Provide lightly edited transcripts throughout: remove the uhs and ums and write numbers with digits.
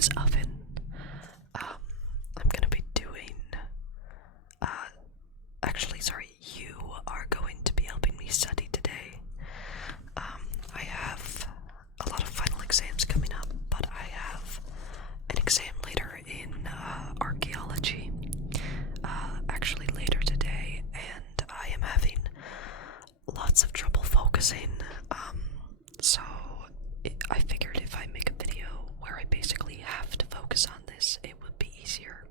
is Oven. I'm gonna be doing, you are going to be helping me study today. I have a lot of final exams coming up, but I have an exam later in archaeology, actually later today, and I am having lots of trouble focusing, so I figured if I make a video where I basically have to focus on this, it would be easier.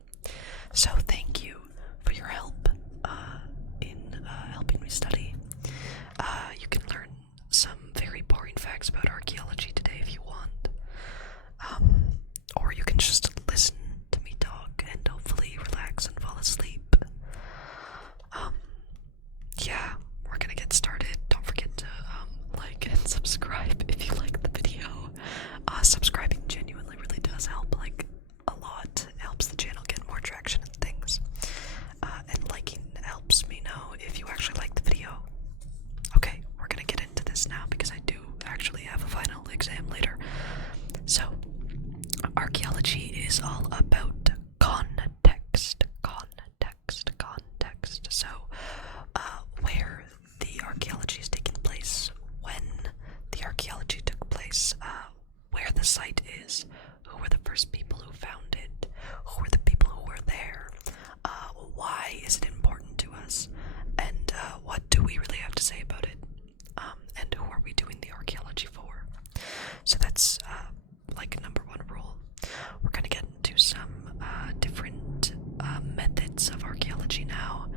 So thank you for your help in helping me study. You can learn some very boring facts about archaeology today if you want, or you can just listen to me talk and hopefully relax and fall asleep. Yeah, we're gonna get started. Don't forget to like and subscribe if you like the video. Subscribing genuinely really does help, like, a lot. It helps the channel get more traction and things. And liking helps me know if you actually like the video. Okay, we're gonna get into this now because I do actually have a final exam later. So, archaeology is all about context. So, where the archaeology is taking place, when the archaeology took place, where the site is, who were the first people who found it, who were the people who were there, why is it important to us, and what do we really have to say about it, and who are we doing the archaeology for. So that's like number one rule. We're gonna get into some different methods of archaeology now.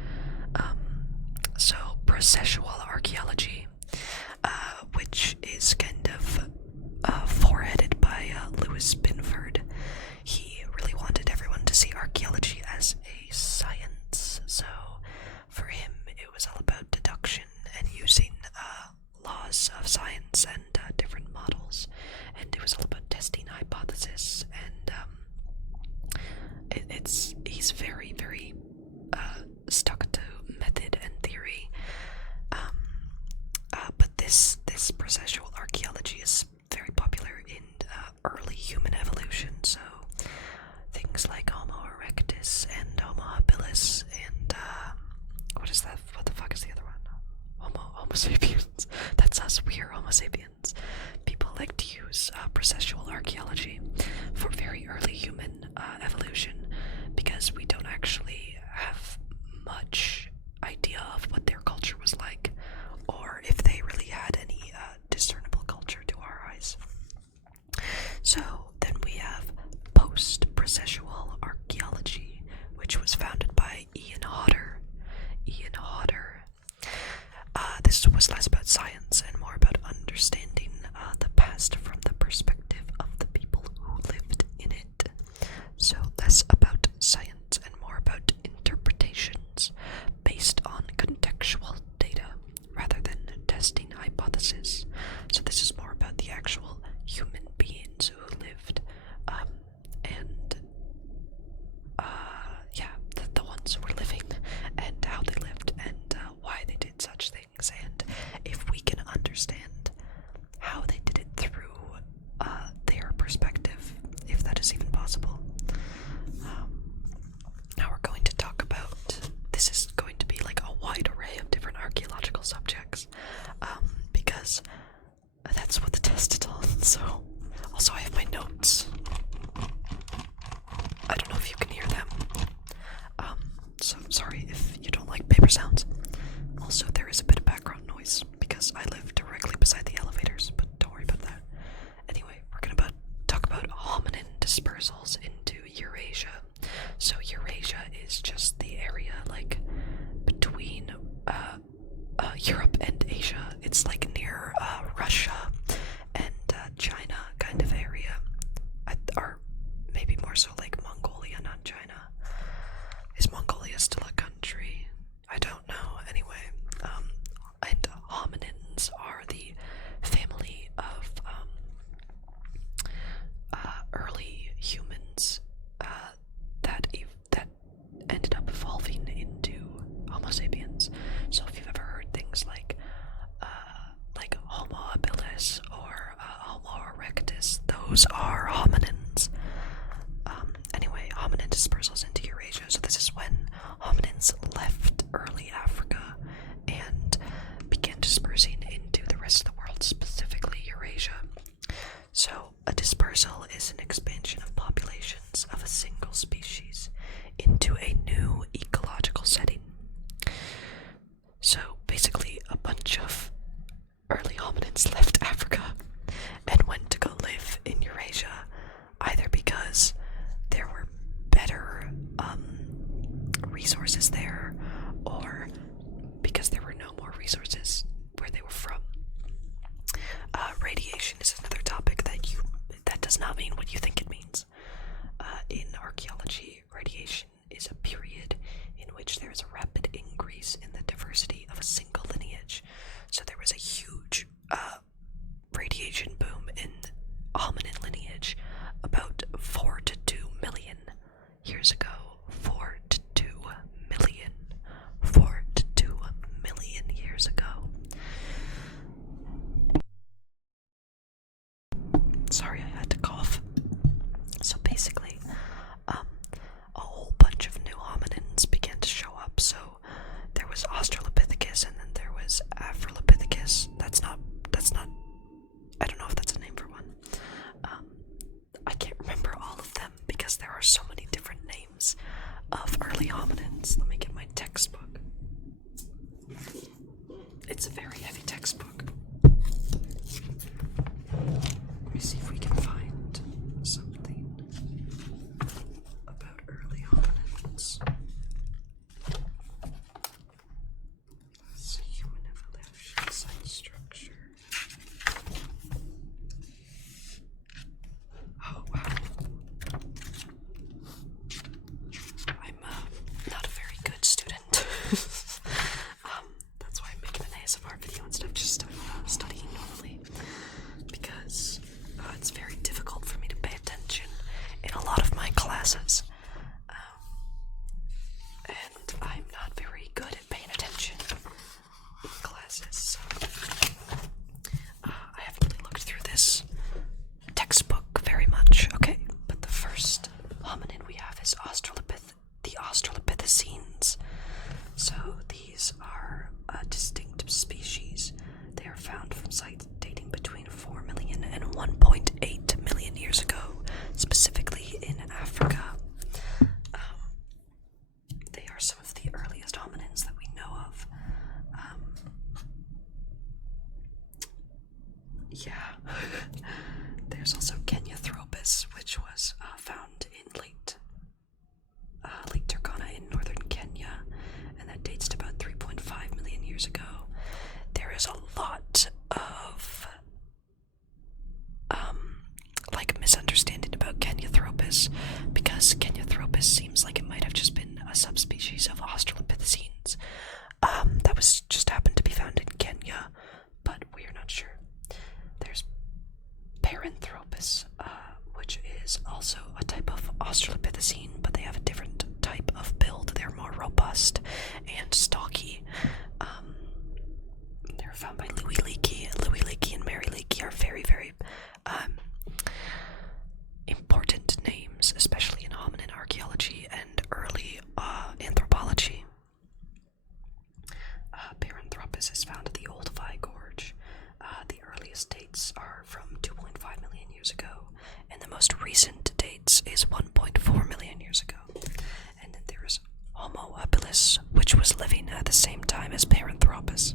So processual archaeology, which is kind of foreheaded by Lewis Binford. He really wanted everyone to see archaeology as a science. So for him, it was all about deduction and using laws of science and different models. And it was all about testing hypothesis. And he's very, very stuck to method and theory. But this processual archaeology is very popular in early human evolution, so things like Homo erectus and Homo habilis and what is that? What the fuck is the other one? Homo sapiens. That's us. We are Homo sapiens. People like to use processual archaeology for very early human evolution because we don't actually have much idea of what their culture was like, or if they really had any discernible culture to our eyes. So then we have post-processual archaeology, which was founded by Ian Hodder. This was less about science and more about understanding the past from the perspective of the people who lived in it. So less about science and more about interpretations based on contextual data rather than testing hypotheses. So this is more about the actual human beings who lived, the ones who were living and how they lived and why they did such things, and if we can understand how they did it through their perspective, if that is even possible. Now we're going to talk about, this is going to be like a wide array of different archaeological subjects, because that's what the test is on. So, also I have my notes. I don't know if you can hear them. So sorry if you don't like paper sounds. Also, there is a bit of background noise because I live directly beside the elevators, but don't worry about that. Anyway, we're gonna talk about hominin dispersals into Eurasia. So Eurasia is just the area like between Europe and Asia. It's like near Russia and China kind of area, or maybe more so like Mongolia, not China. Is Mongolia still a country? I don't know. Anyway, and hominins are the family of early humans that ended up evolving into Homo sapiens. So if you've ever heard things like Homo habilis these are distinct species. They are found from sites dating between 4 million and 1.8 million years ago, specifically in Africa. They are some of the earliest hominins that we know of. Yeah. There's also Kenyathropus, which was found in Lake Turkana in northern Kenya, and that dates to about 3.5 million years ago. There is a lot of misunderstanding about Kenyathropus, because Kenyathropus seems like it might have just been a subspecies of Australopithecines that was just happened to be found in Kenya, but we are not sure. There's Paranthropus, which is also a type of Australopithecine, but they have a different type of build. They're more robust and stocky. They're found by Louis Leakey. Louis Leakey and Mary Leakey are very, very important names, especially in hominin archaeology and early anthropology. Paranthropus is found at the Old Vi Gorge. The earliest dates are from 2.5 million years ago, and the most recent dates is 1.4 million years ago. And then there is Homo habilis, which was living at the same time as Paranthropus.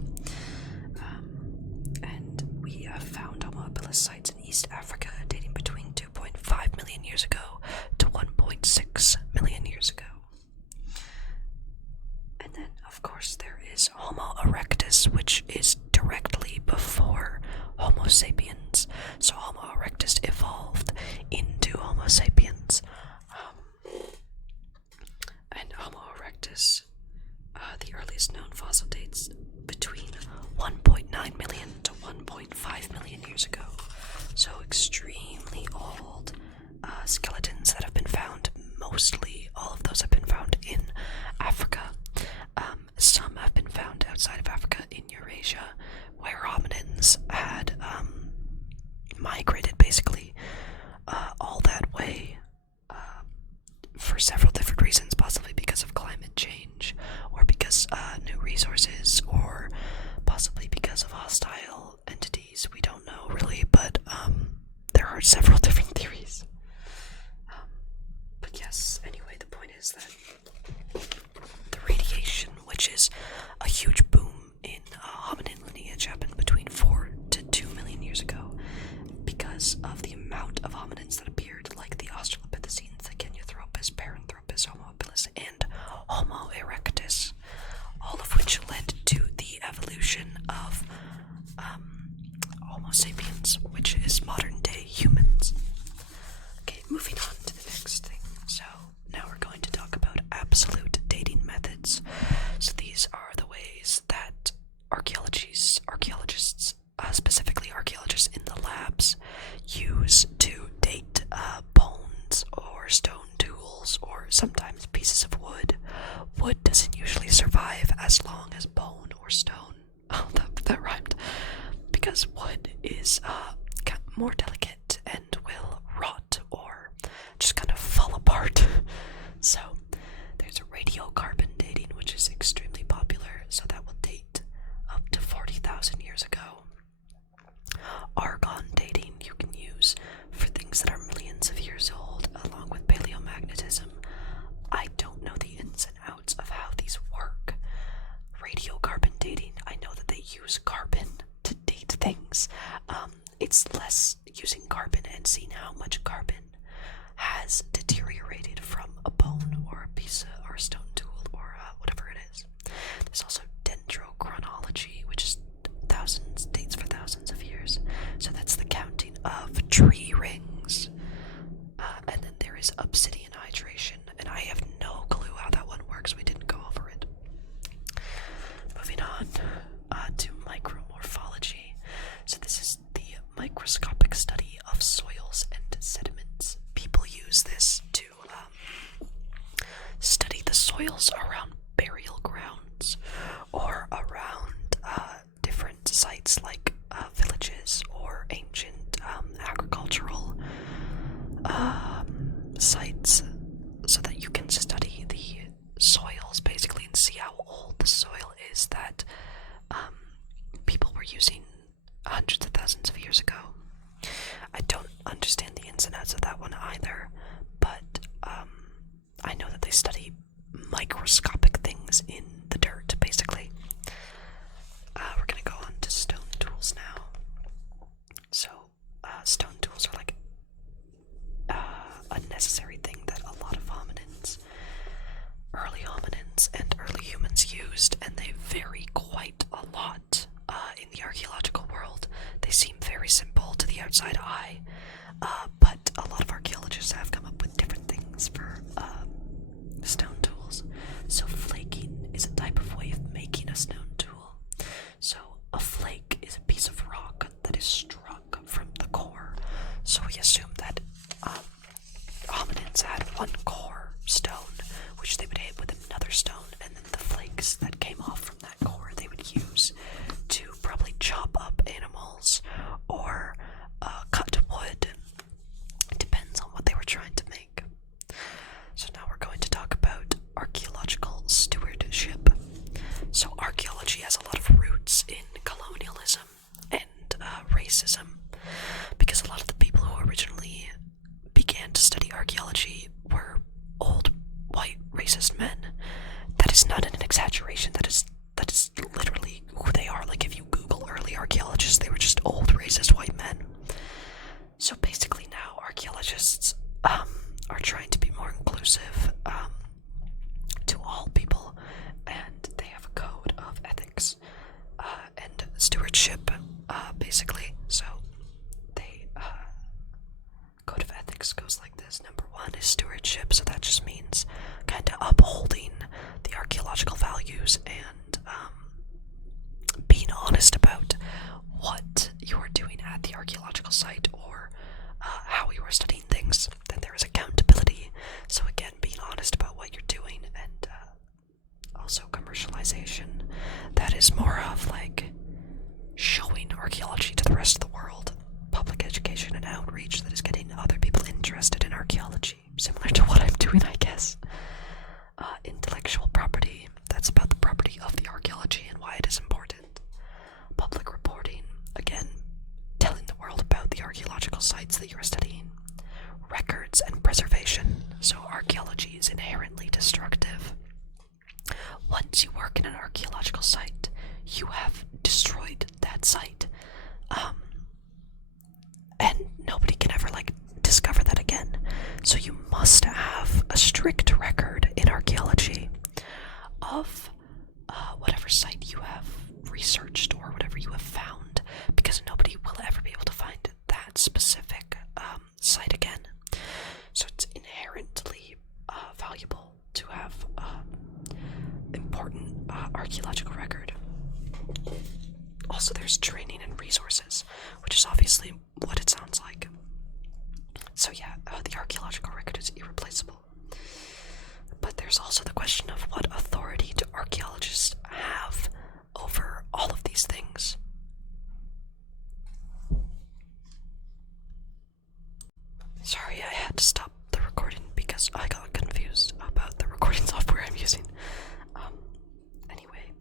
And we have found Homo habilis sites in East Africa dating between 2.5 million years ago to 1.6 million years ago. And then, of course, there is Homo erectus, which is directly before Homo sapiens. So Homo erectus evolved into Homo sapiens. And Homo erectus, the earliest known fossil dates between 1.9 million to 1.5 million years ago. So extremely old skeletons that have been found. Mostly all of those have been found in Africa. Some have been found outside of Africa in Eurasia, where hominins had migrated basically all that way for several different reasons, possibly because of climate change, or because new resources, or possibly because of hostile entities. We don't know really, but there are several different theories. But yes, anyway, the point is that the radiation, which is a huge boom in hominin lineage, happened between 4 to 2 million years ago because of the amount of hominins that appeared, like the Australopithecines, the Kenyathropus, Paranthropus, Homo habilis, and Homo erectus, all of which led to the evolution of Homo sapiens, which is modern-day humans. Okay, moving on to the next thing. So now we're going to talk about absolute dating methods. So these are the ways that archaeologists, specifically archaeologists in the labs, use to date bones or stone tools or sometimes pieces of wood. Wood doesn't usually survive as long as bone or stone. Oh, that rhymed. Because wood is more delicate and will rot or just kind of fall apart. So there's radiocarbon dating, which is extremely popular, so that will date up to 40,000 years ago. Argon dating you can use for things that are millions of years old, along with paleomagnetism. I don't know the ins and outs of how these work. Radiocarbon dating, I know that they use carbon to date things. It's less using carbon and seeing how much carbon has deteriorated from a bone or a piece or a stone tool or whatever it is. There's also dendrochronology, which is dates for thousands of years. So that's the counting of tree rings. And then there is obsidian hydration, and I have no clue how that one works. We didn't go over it. Moving on to micromorphology. So this is the microscopic study of soils and sediments. People use this to study the soils around burial grounds is that people were using hundreds of thousands of years ago. I don't understand the ins and outs of that one either, but I know that they study microscopic things in the dirt, basically. We're gonna go on to stone tools now. So, stone tools are like a necessary thing that a lot of early hominins and early humans used, and they vary quite a lot in the archaeological world. They seem very simple to the outside eye, but a lot of archaeologists have come up with different things for stone tools. So flaking is a type of way of making a stone tool. So a flake is a piece of rock that is struck from the core. So we assume that hominins had one core stone, which they would hit with another stone, and then the flakes that came off from that core they would use to probably chop up animals or cut wood. It depends on what they were trying to make. So now we're going to talk about archaeological stewardship. So archaeology has a lot of roots in colonialism and racism, because a lot of the people who originally began to study archaeology were old, white, racist men. That is not an exaggeration. That is literally who they are. Like, if you Google early archaeologists, they were just old, racist white men. So basically now archaeologists are trying to be more inclusive to all people, and they have a code of ethics and stewardship, basically. So they code of ethics goes like this. Number one is stewardship, so that just means kind of upholding the archaeological values and being honest about what you are doing at the archaeological site, or how you are studying things. Then there is accountability, so again, being honest about what you're doing, and also commercialization. That is more of like showing archaeology to the rest of the world. Public education and outreach that is getting other people interested in archaeology, similar to what I'm doing, I guess. Intellectual property, that's about the property of the archaeology and why it is important. Public reporting, again, telling the world about the archaeological sites that you are studying. Records and preservation, so archaeology is inherently destructive. Once you work in an archaeological site, you have destroyed that site. And nobody can ever, discover that again. So you must have a strict record in archaeology of whatever site you have researched or whatever you have found, because nobody will ever be able to find that specific site again. So it's inherently valuable to have important archaeological record. Also, there's training and resources, which is obviously what it sounds like. So yeah, the archaeological record is irreplaceable. But there's also the question of what authority do archaeologists have over all of these things. Sorry, I had to stop the recording because I got confused about the recording software I'm using. Anyway,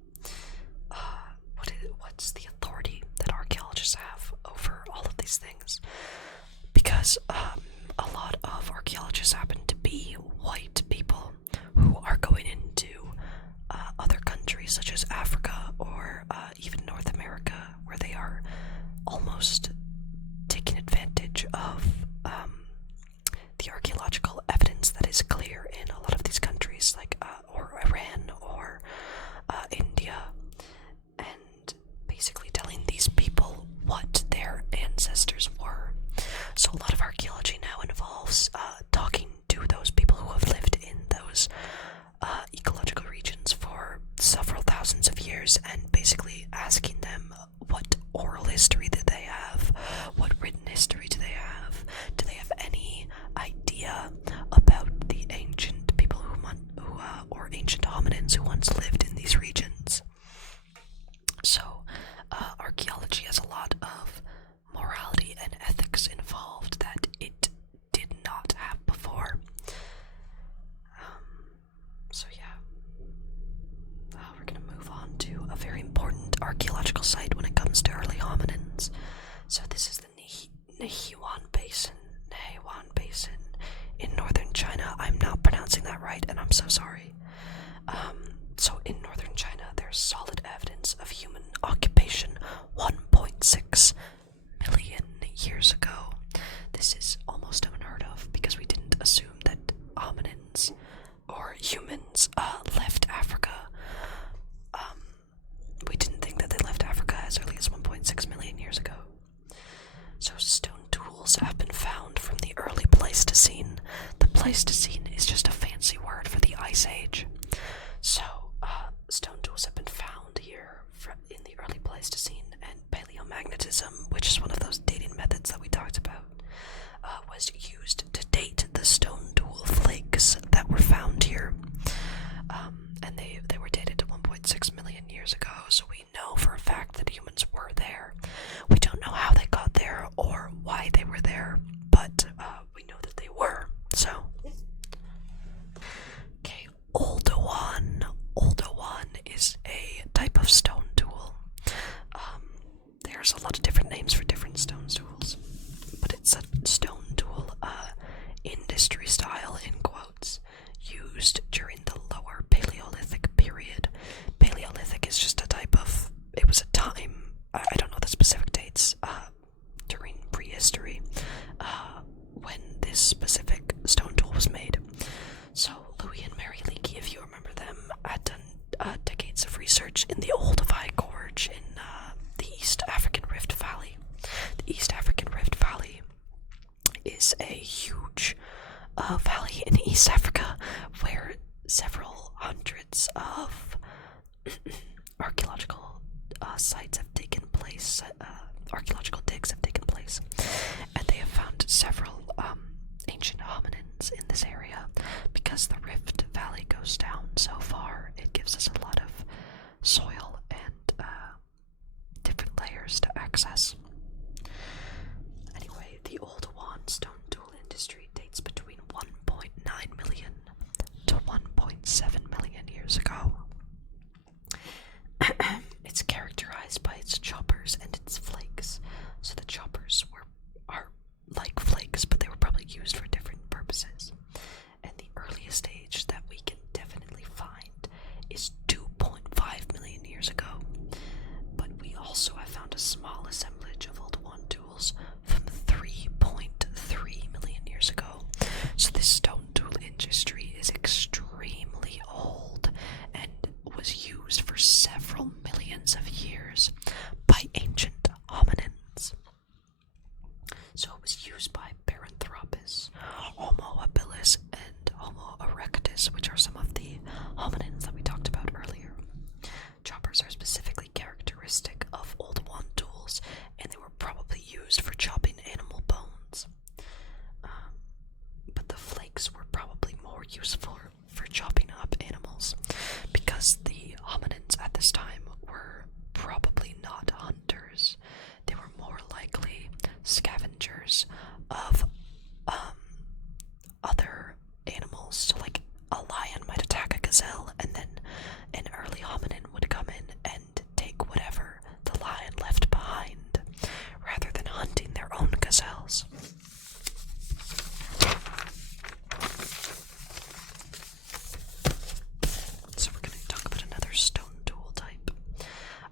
what's the authority that archaeologists have over all of these things? Because a lot of archaeologists happen to be white people who are going into other countries such as Africa or even North America, where they are almost taking advantage of the archaeological evidence that is clear in a lot of these countries, or Iran or India, and basically telling these people what their ancestors were. So a lot of archaeology now involves talking to those people who have lived in those ecological regions for several thousands of years, and basically asking them what oral history do they have, what written history do they have, any idea about the ancient people who or ancient hominins who once lived in these regions. So archaeology has a lot of morality and ethics involved that it did not have before. So yeah, we're gonna move on to a a very important archaeological site when it comes to early hominins. So this is the Nahuan Basin in northern China. I'm not pronouncing that right, and I'm so sorry. So in northern China, there's solid evidence of human occupation 1.6 million years ago. This is almost unheard of because we didn't assume that hominins or humans left Africa. We didn't think that they left Africa as early as 1.6 million years ago. So stone tools have been found from the early Pleistocene. The Pleistocene is just a fancy word for the Ice Age. So stone tools have been found here in the early Pleistocene, and paleomagnetism, which is one of those dating methods that we talked about, was used to date the stone tool flakes that were found here. And they were dated to 1.6 million years ago, so we know for a fact that humans were there. We don't know how they got there or why they were there, but we know that they were. So, okay, Oldowan. Oldowan is a type of stone tool. There's a lot of different names for different stone tools, but it's a stone tool, industry style in quotes, used during the lower Paleolithic period. Paleolithic is just a type of, it was a time, I don't know the specific dates, during prehistory, when this specific stone tool was made. So Louis and Mary Leakey, if you remember them, had done decades of research in the Olduvai Gorge in the East African Rift Valley. The East African Rift Valley is a huge valley in East Africa where several hundreds of archaeological sites have taken place, archaeological digs have taken place, and they have found several ancient hominins in this area. Because the Rift Valley goes down so far, it gives us a lot of soil and different layers to access. Anyway, the Oldowan stone tool industry dates between 1.9 million to 1.7 million years ago. It's characterized by its choppers and its flakes. So the choppers are like flakes, but they were probably used for different purposes. And the earliest age that we can definitely find is 2.5 million years ago. But we also have found a small assemblage of Oldowan tools from 3.3 million years ago. So this stone tool industry is extremely old and was used for several millions of years by ancient hominins. So it was used by Paranthropus, Homo habilis, and Homo erectus, which are some of the hominins that we talked about earlier. Choppers are specifically characteristic of Oldowan tools, and they were probably used for chopping animal bones. But the flakes were probably more useful for chopping up animals, because the hominins at this time were probably not hunters. They were more likely scavengers of other animals. So like a lion might attack a gazelle, and then an early hominin would come in and take whatever the lion left behind, rather than hunting their own gazelles. So we're going to talk about another stone tool type.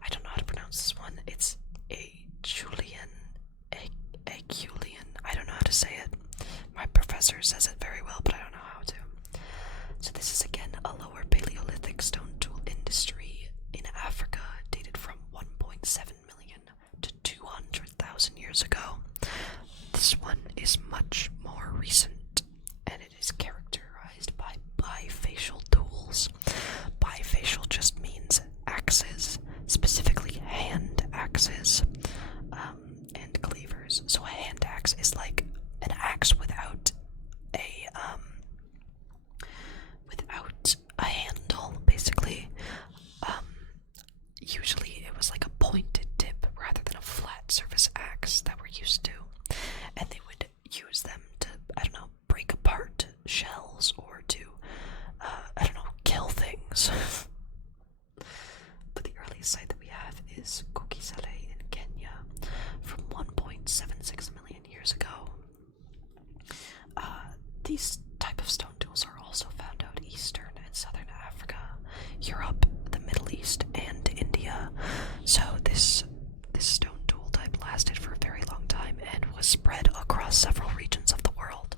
I don't know how to pronounce this one. It's Aeculian. I don't know how to say it. My professor says it very well, but I don't know how to. So this is again a lower Paleolithic stone tool industry in Africa, dated from 1.7 million to 200,000 years ago. This one is much more recent, and it is characterized by bifacial tools. Bifacial just means axes, specifically hand axes, and cleavers. So a hand axe is like an axe without a handle, basically. Usually it was like a pointed tip rather than a flat surface axe that we're used to, and they would use them to, I don't know, break apart shells or to, kill things. But the early earliest site that we have is Kokisale in Kenya from 1.76 million years ago. These type of stone tools are also found out eastern and southern Africa, Europe, the Middle East, and India. So this stone tool type lasted for a very long time and was spread across several regions of the world.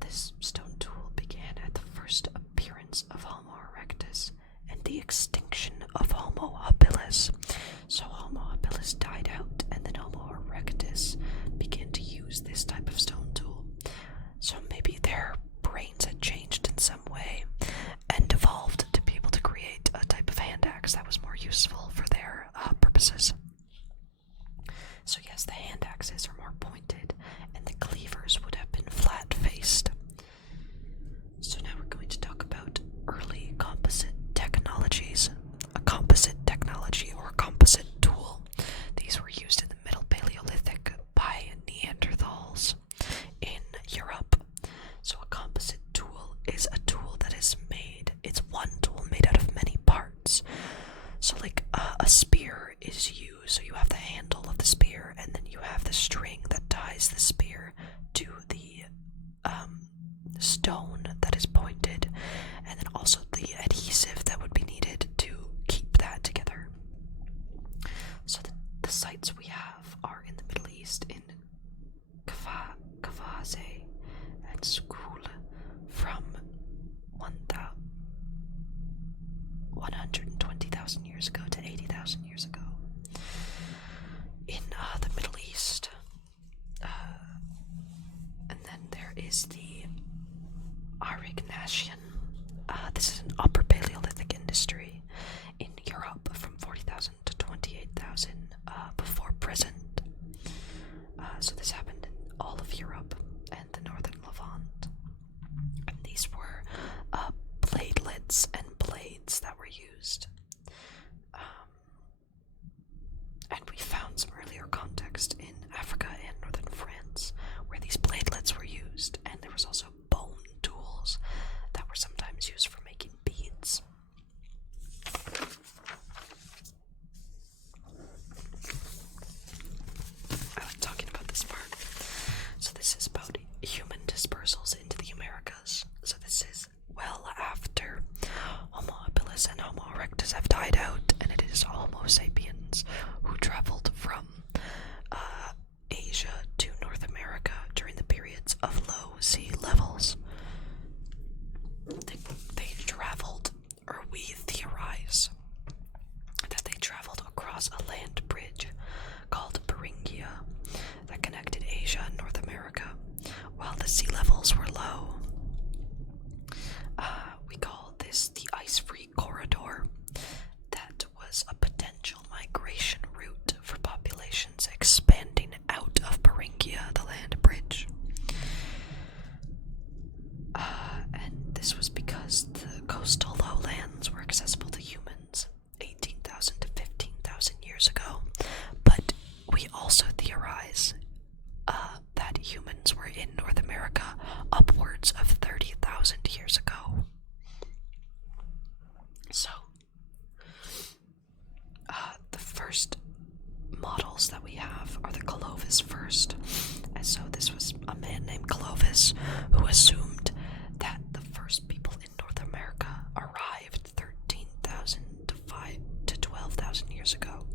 This stone tool began at the first appearance of Homo erectus and the extinction of Homo habilis. So Homo habilis died out, and then Homo erectus began to use this type of stone tool. So maybe their brains had changed in some way and evolved to be able to create a type of hand axe that was more useful for their purposes. So yes, the hand axes are more pointed, and the cleavers would have been flat-faced. So now we're going to talk about early composite technologies. A composite technology or composite tool. These were used in the Middle Paleolithic by Neanderthals in Europe. So a composite tool is a tool that is made, it's one tool made out of many parts. So like a spear is used, so you have the handle of the spear, and then you have the string that ties the spear to the stone that is pointed, and then also the adhesive that would be needed to keep that together. So the sites we have are in the Middle East, in Kavaze and Skul from 120,000 years ago to 80,000 years ago. In the Middle East, and then there is the Aurignacian. This is an Upper Paleolithic industry in Europe from 40,000 to 28,000 before present. So this happened in all of Europe and the northern Levant. And these were bladelets and blades that were used. And we found some earlier context in Africa and northern France where these bladelets were used, and there was also bone tools that were sometimes used for making beads. I like talking about this part. So this is about human dispersals into the Americas. So this is well after Homo habilis and Homo erectus have died out, and it is Homo sapiens who traveled from Asia to North America during the periods of low sea levels. They traveled, or we theorize that they traveled across a land bridge called Beringia that connected Asia and North America while the sea levels were low. We call this the ice-free corridor. That was a potential migration route for populations expanding out of Beringia, the land bridge. And this was because the coastal lowlands were accessible to humans 18,000 to 15,000 years ago. But we also theorize that humans were in North America upwards of 30,000 years ago. So, the first models that we have are the Clovis first. And so this was a man named Clovis who assumed that the first people in North America arrived 13,000 to 12,000 years ago.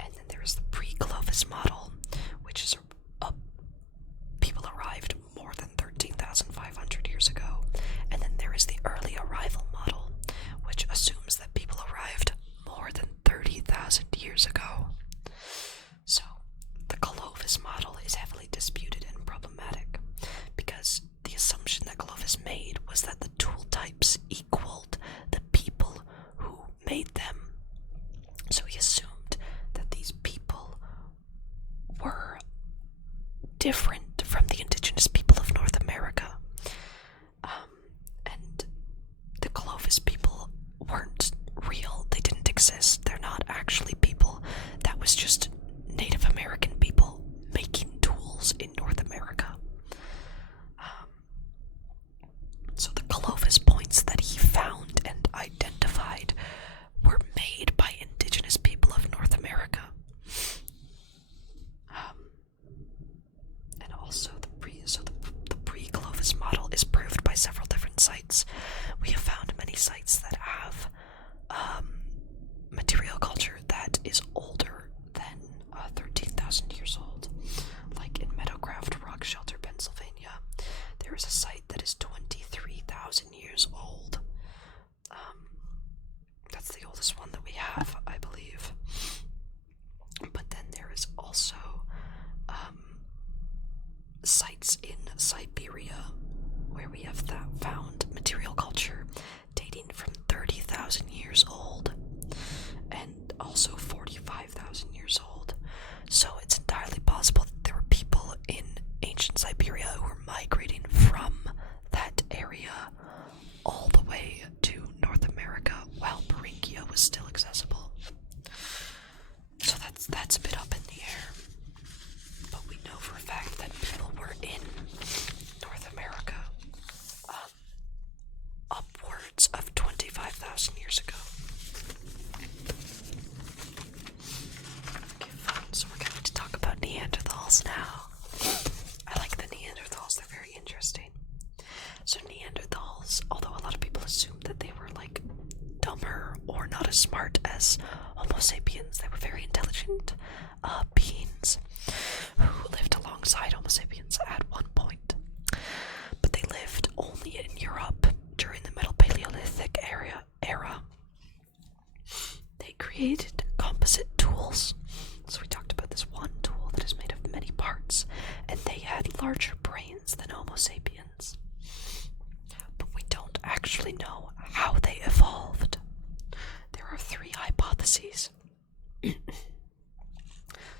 And then there is the pre-Clovis model, which is people arrived more than 13,500 years ago. And then there is the early arrival model, which assumes that people arrived more than 30,000 years ago. So the Clovis model is heavily disputed and problematic because the assumption that Clovis made was that the tool types equaled the people who made them. Neanderthals, we have found many sites that have material culture that is older than 13,000 years old. Like in Meadowcraft Rock Shelter, Pennsylvania, there is a site that is 23,000 years old. That's the oldest one that we have, I believe. But then there is also sites in Siberia where we have found material culture dating from 30,000 years old and also 45,000 years old. So it's entirely possible that there were people in ancient Siberia who were migrating from that area all the way to North America while Beringia was still accessible. So that's a bit up in the air. But we know for a fact that people were in North America upwards of 25,000 years ago. Okay, fun. So we're going to talk about Neanderthals now. I like the Neanderthals. They're very interesting. So Neanderthals, although a lot of people assume that they were like dumber or not as smart as Homo sapiens, they were very intelligent beings who lived alongside Homo sapiens at one point. But they lived only in Europe during the Middle Paleolithic era. They created composite tools. So we talked about this one tool that is made of many parts, and they had larger brains than Homo sapiens. But we don't actually know how they evolved. There are 3 hypotheses.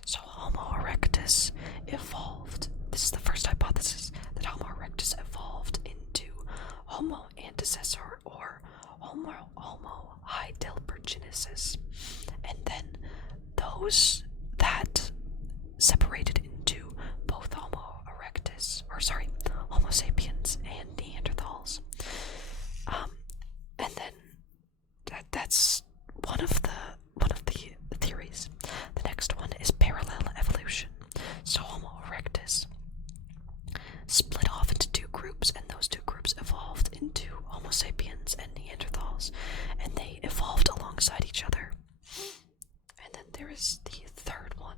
So Homo erectus evolved. This is the first hypothesis, that Homo erectus evolved into Homo antecessor or Homo heidelbergensis. And then those that separated into both Homo sapiens and Neanderthals. And then that's one of the theories. The next one is parallel evolution. So Homo erectus split off into 2 groups, and those 2 groups evolved into Homo sapiens and Neanderthals, and they evolved alongside each other. And then there is the third one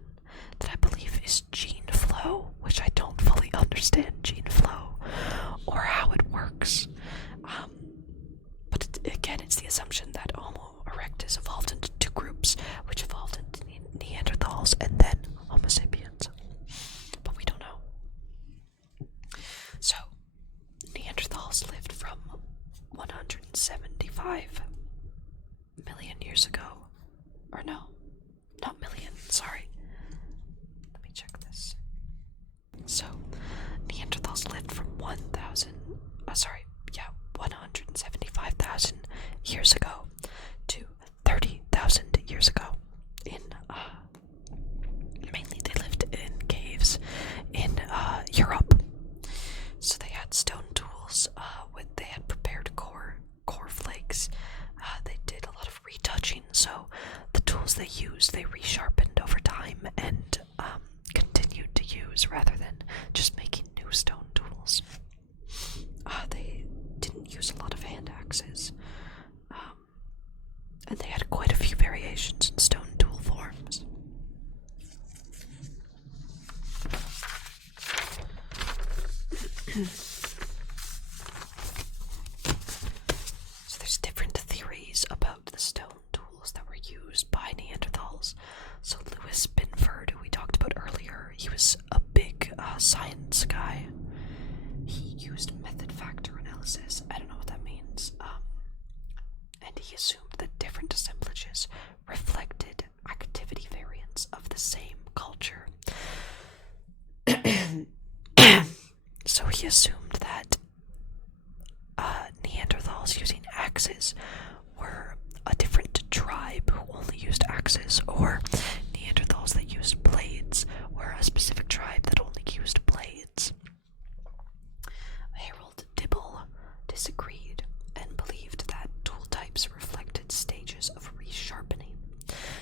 that I believe is gene flow, which I don't fully understand gene flow or how it works. But again, it's the assumption that Homo erectus evolved into 2 groups, which evolved into Neanderthals and then Homo sapiens. But we don't know. So, Neanderthals lived from 175 million years ago. Or no, not million, sorry. Let me check this. So, Neanderthals lived from 175,000 years ago to 30,000 years ago. Mainly they lived in caves in Europe. So they had stone tools, they had prepared core flakes. They did a lot of retouching, so the tools they used, they resharpened over time and continued to use rather than just making new stone tools. They didn't use a lot of hand axes, and they had quite a few variations in stone tool forms. So there's different theories about the stone tools that were used by Neanderthals. So Louis Binford, who we talked about earlier, he was a big science guy. He used method factor analysis. I don't know what that means. And he assumed that different assemblages reflected activity variants of the same culture. So he assumed that Neanderthals using axes were a different tribe who only used axes, or Neanderthals that used blades were a specific tribe that only used blades. Harold Dibble disagreed and believed that tool types reflected stages of resharpening.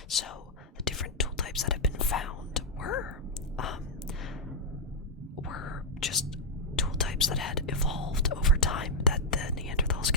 So the different tool types that have been found were just tool types that had evolved over time that the Neanderthals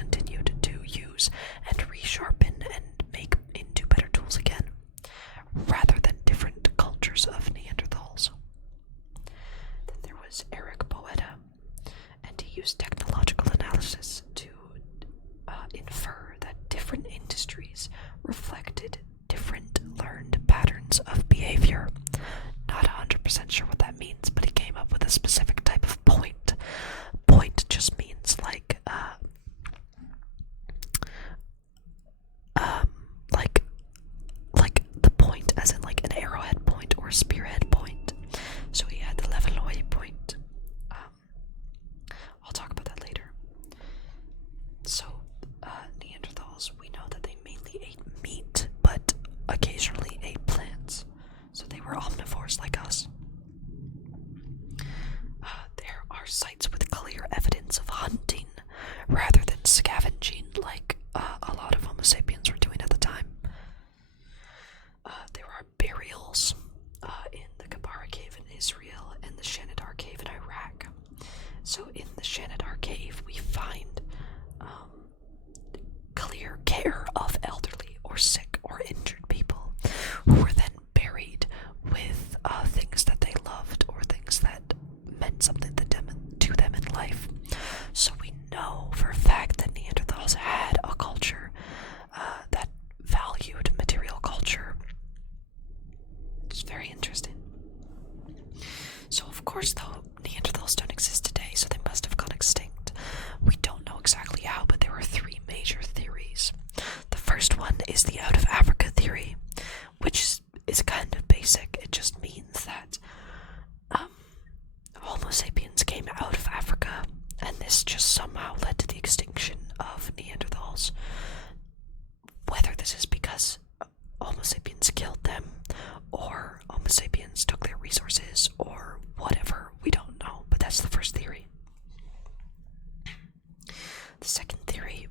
The second theory,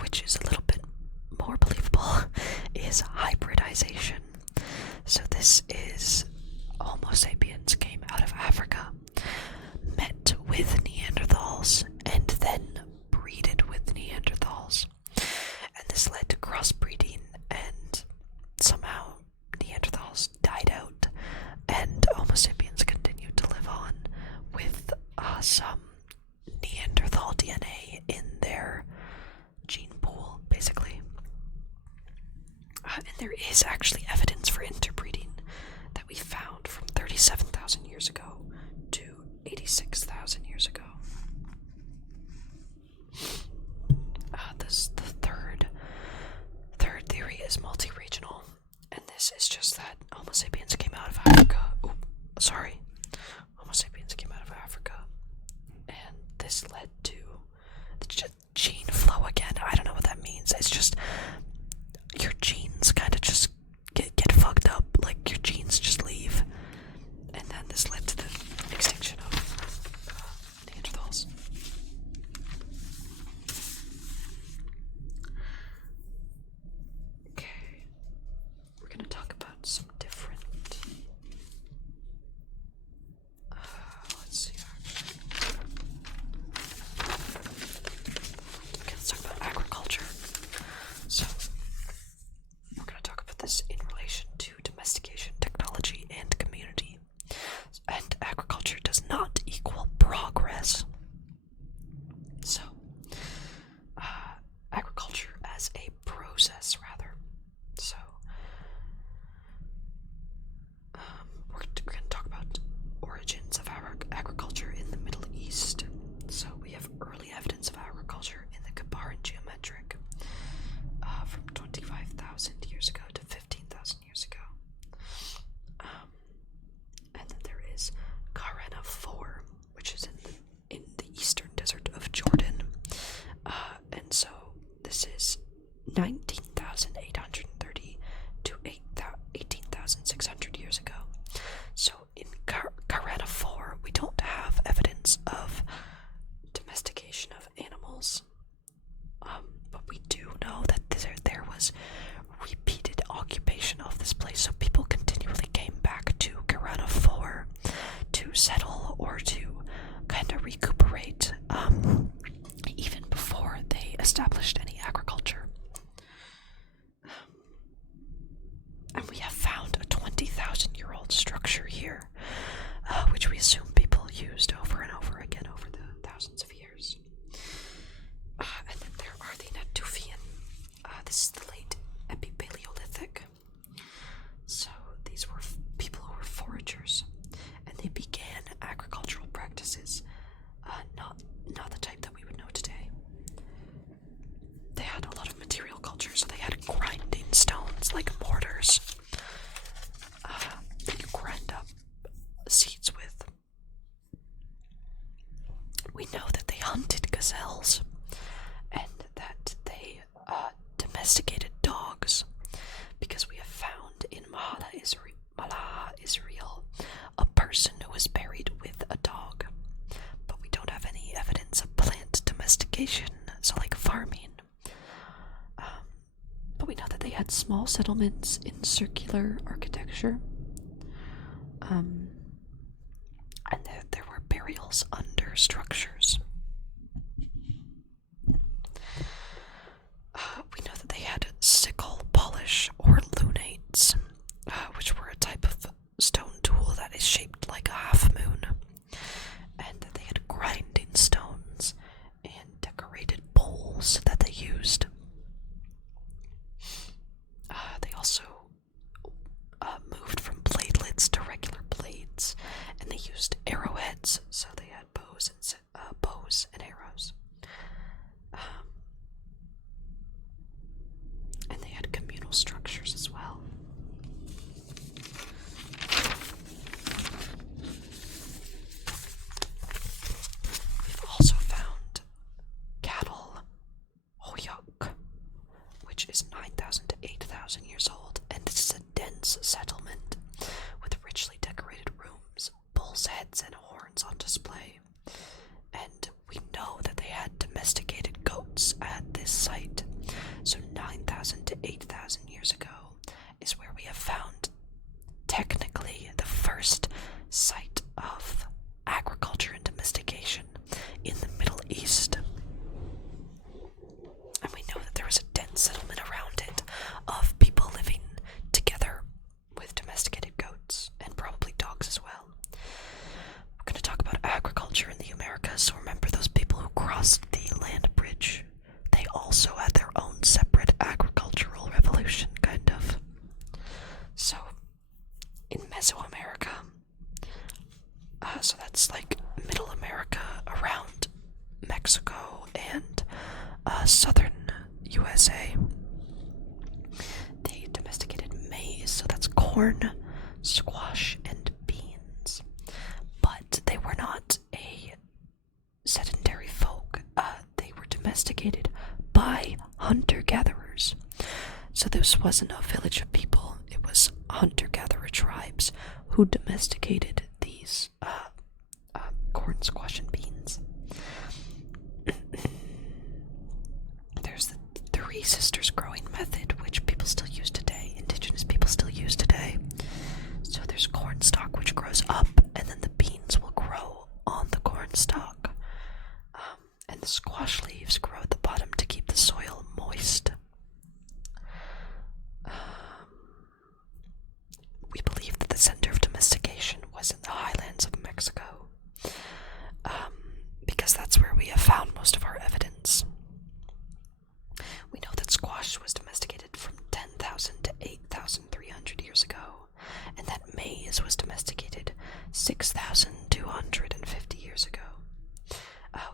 which is a little bit more believable, is hybridization. So this is Homo sapiens came out of Africa, met with Neanderthals, and then breeded with Neanderthals. And this led to crossbreeding, and somehow Neanderthals died out, and Homo sapiens continued to live on with some Neanderthal DNA in their gene pool, basically. And there is actually evidence for interbreeding that we found from 37,000 years ago to 86,000 years ago. The third theory is multi-regional, and this is just that Homo sapiens came out of Africa. Homo sapiens came out of Africa, and this led to gene flow again. I don't know what that means. It's just your genes kind of just get fucked up, like your genes just leave, and then this led to the extinction of Neanderthals. Okay, we're gonna talk about some different. Let's see. Okay, let's talk about agriculture. So, we're going to talk about this in relation to domestication, technology, and community. And agriculture does not equal progress. So, agriculture as a process, rather. So, we're going to talk about origins of agriculture in the Middle East. So, we have early evidence of agriculture in the Kabaran geometric from 25,000 years ago to 15,000 years ago. And then there is Karena 4, which is in the eastern desert of Jordan. And so this is 19,830 to 18,600 years ago. So in Karena 4, we don't have evidence of domestication of animals. But we do know that there was repeated occupation of this place, so people continually came back to Karana 4 to settle or to kind of recuperate, even before they established any agriculture. And we have found a 20,000-year-old structure here, which we assume people used over and over again over the thousands of years. And then there are the Natufian. This is the late Epipaleolithic. So these were people who were foragers, and they began agricultural practices, not the type that we would know today. They had a lot of material culture, so they had grinding stones like mortars that you grind up seeds with. We know that they hunted gazelles, and that they domesticated dogs, because we have found in Malaha, Israel, a person who was buried with a dog. But we don't have any evidence of plant domestication, so like farming. But we know that they had small settlements in circular architecture. And there were burials under structures. We know that they had sickle, polish, or lunates, which were a type of stone tool that is shaped like a half moon. And they had grinding stones and decorated bowls that they used. They also moved from bladelets to regular blades, and they used arrowheads, so they had bows and arrows. And they had communal structures as well. We've also found cattle, Hoyok, which is 9,000 to 8,000 years old, and it's a dense settlement with richly decorated rooms, bulls' heads and horns on display. And we know that they had domesticated goats southern USA. They domesticated maize, so that's corn, squash, and beans. But they were not a sedentary folk. They were domesticated by hunter-gatherers. So this wasn't a village of people, it was hunter-gatherer tribes who domesticated these corn, squash, and beans. There's the Three Sisters growing method, which people still use today, indigenous people still use today. So there's corn stalk, which grows up, and then the beans will grow on the corn stalk. And the squash leaves grow at the bottom to keep the soil moist. We believe that the center of domestication was in the highlands of Mexico, because that's where we have found most of our evidence. We know that squash was domesticated from 10,000 to 8,300 years ago, and that maize was domesticated 6,250 years ago.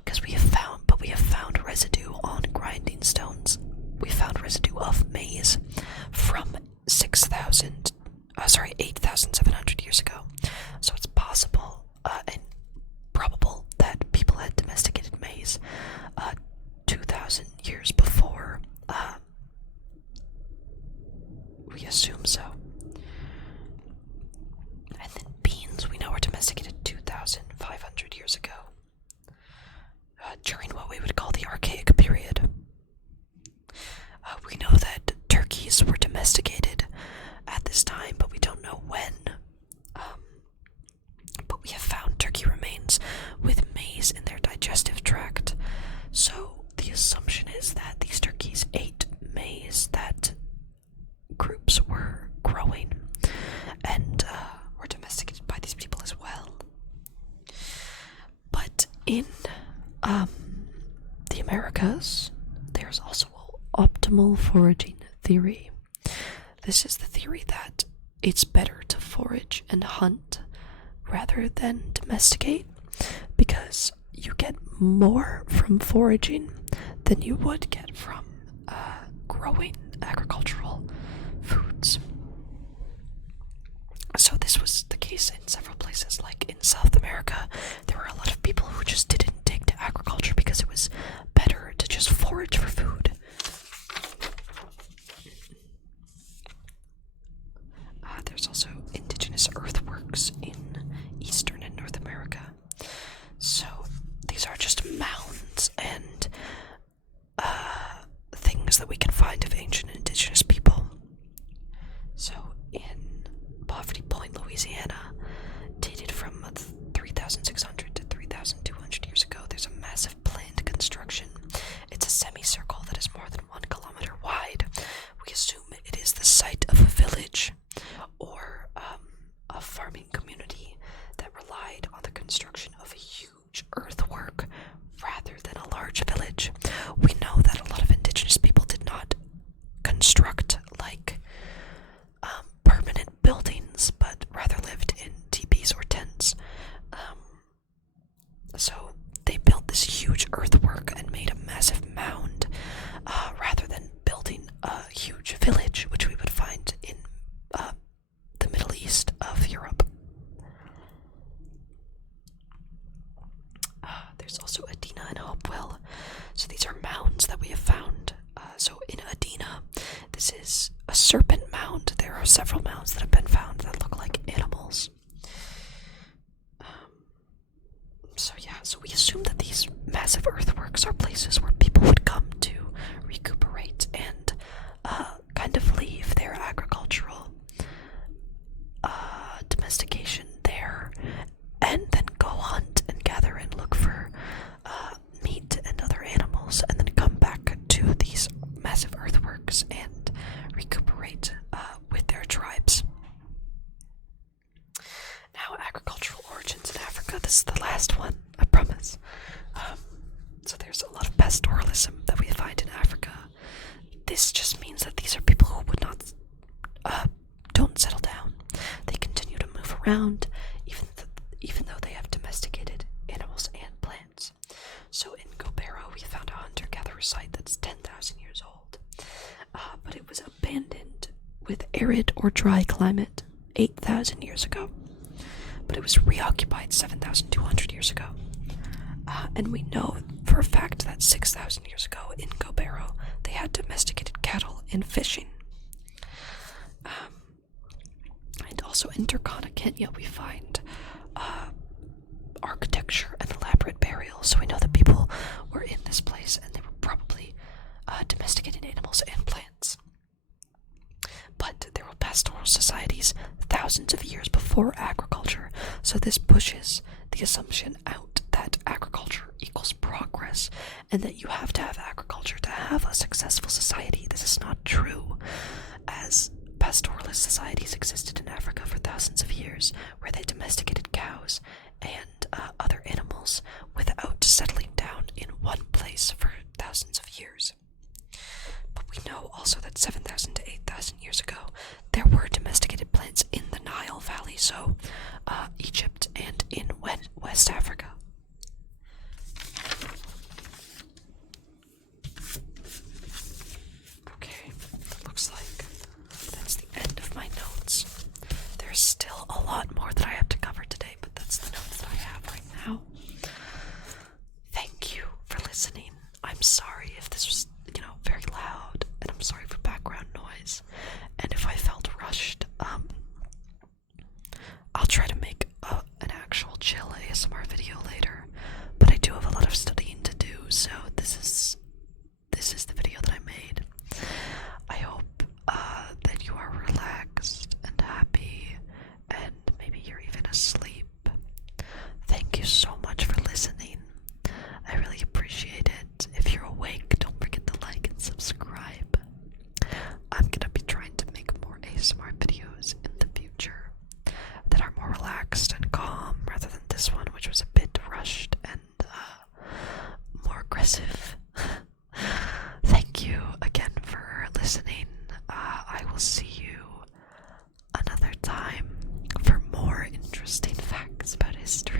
Because we have found residue on grinding stones. We found residue of maize from 8,700 years ago. So it's possible and probable that people had domesticated maize 2,000 years before. We assume so. And then beans, we know, were domesticated 2,500 years ago. During what we would call the Archaic period. We know that turkeys were domesticated at this time, but we don't know when. But we have found turkey remains with maize in their digestive tract. So the assumption is that these turkeys ate maize that groups were growing and were domesticated by these people as well. But in the Americas, there's also optimal foraging theory. This is the theory that it's better to forage and hunt rather than domesticate, because you get more from foraging than you would get from growing agricultural foods. So this was the case in several places, like in South America. There were a lot of people who just didn't dig to agriculture because it was better to just forage for food. There's also indigenous earthworks in Eastern and North America. So these are just mounds and things that we can find of ancient indigenous people. So in Poverty Point, Louisiana, dated from 3,600 to 3,200 years ago, there's a massive planned construction. It's a semicircle that is more than 1 kilometer wide. We assume it is the site of a village or a farming community that relied on the construction of a huge earthwork rather than a large village. We know that a lot of indigenous people did not construct like permanent buildings, but rather lived in teepees or tents. So they built this huge earthwork and made a massive mound rather than building a huge village, which we would find in the Middle East of Europe. There's also Adina and Hopewell. So these are mounds that we have found. So in Adina, this is a serpent mound. There are several mounds that have been found that look like animals. So we assume that these massive earthworks are places where people would come to recuperate and kind of leave their agricultural domestication there, and then go hunt and gather and look for meat and other animals, and then come back to these massive earthworks and recuperate with their tribes. Now, agricultural origins in Africa. This is the last one, I promise. So there's a lot of pastoralism that we find in Africa. This just means that these are people who would not, don't settle down. They continue to move around, even though they have domesticated animals and plants. So in Gobero, we found a hunter-gatherer site that's 10 6,000 years old. But it was abandoned with arid or dry climate 8,000 years ago. But it was reoccupied 7,200 years ago. And we know for a fact that 6,000 years ago in Gobero, they had domesticated cattle and fishing. And also in Turkana, Kenya, we find architecture and elaborate burials. So we know that people were in this place and they were probably domesticating animals and plants. But there were pastoral societies thousands of years before agriculture, so this pushes the assumption out that agriculture equals progress, and that you have to have agriculture to have a successful society. This is not true, as pastoralist societies existed in Africa for thousands of years, where they domesticated cows and other animals without settling down in one place for thousands of years. But we know also that 7,000 to 8,000 years ago, there were domesticated plants in the Nile Valley, so Egypt and in West Africa. Okay, looks like that's the end of my notes. There's still a lot more that I have to cover today, but that's the notes that I have right now. Thank you for listening. I'm sorry if this was, very loud, and I'm sorry for background noise, and if I felt rushed. I'll try to make an actual chill ASMR video later, but I do have a lot of studying to do, so this is the video that I made. I hope that you are relaxed and happy, and maybe you're even asleep. Thank you so much for listening. I really appreciate it. If you're awake, don't forget to like and subscribe. I'm gonna be trying to make more ASMR videos in the future that are more relaxed and calm, rather than this one, which was a bit rushed and more aggressive. Thank you again for listening. I will see you another time for more interesting facts about history.